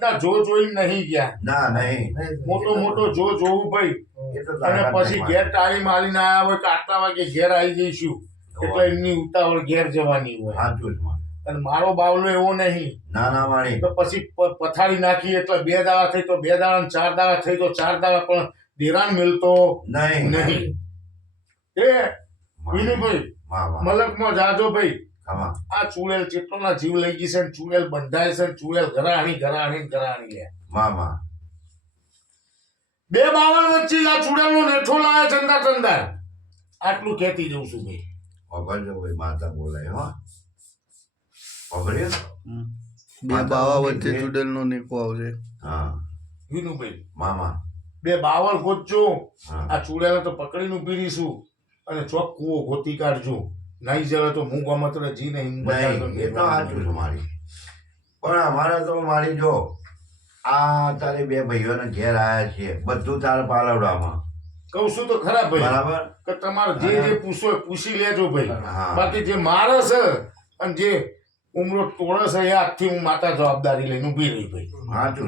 રમતના જો જોઈ નહીં ગયા. ના નહીં. મોટો મોટો જો જોવું ભાઈ. અને પછી ઘેર ટાળી મારીને આવ્યા હોય કે આટલા વાગે ઘેર આવી જઈશું. એટલે એમની ઉતાવળ ઘેર જવાની હોય. અને મારો બાવલો એવો નહીં. ના ના માણી તો પછી પથારી નાખી એટલે બે દાવા થઈ તો બે દાવા ને ચાર દાવા થઈ તો ચાર દાવા પણ દેરાન મિલતો નહીં. નહીં. એ વિનુભાઈ મલકમાં જાજો ભાઈ. આ ચુડેલ ચેટલોના જીવ લઈ ગઈ છે ને ચુડેલ બંધાય છે ને ચુડેલ ઘરાણી ઘરાણી ને ઘરાણી લે. વાહ વાહ. બે બાવળ વચ્ચે આ ચુડેલનો નેઠો લાવે ચંદા ચંદા આટલું કહેતી જઉં છું ભાઈ. વગરજો ભાઈ માતા બોલાય હો. વગર્યો બે બાવા વચ્ચે ચૂડેલનો નેકો આવશે હા. વિનુભાઈ મામા. બે બાવળ ગોતજો. હા. આ ચુડેલા તો પકડીને ઊભી રહીશું. અને ચોક કૂવો ગોતી કાઢજો. નહીં જવે તો હું ગમત જી નહીં નહીં એ તો સાચું છું મારી. પણ અમારે તો મારી જો આ તારે બે ભાઈઓને ઘેર આવ્યા છીએ બધું તારે પાલવડામાં. કહું છું તો ખરા ભાઈ બરાબર? કે તમારે જે જે પૂછો પૂછી લેજો ભાઈ. હા. બાકી જે મારે છે અને જે ઉમરો તોડે છે એ આજથી હું માતા જવાબદારી લઈને ઊભી રહી ભાઈ. છે.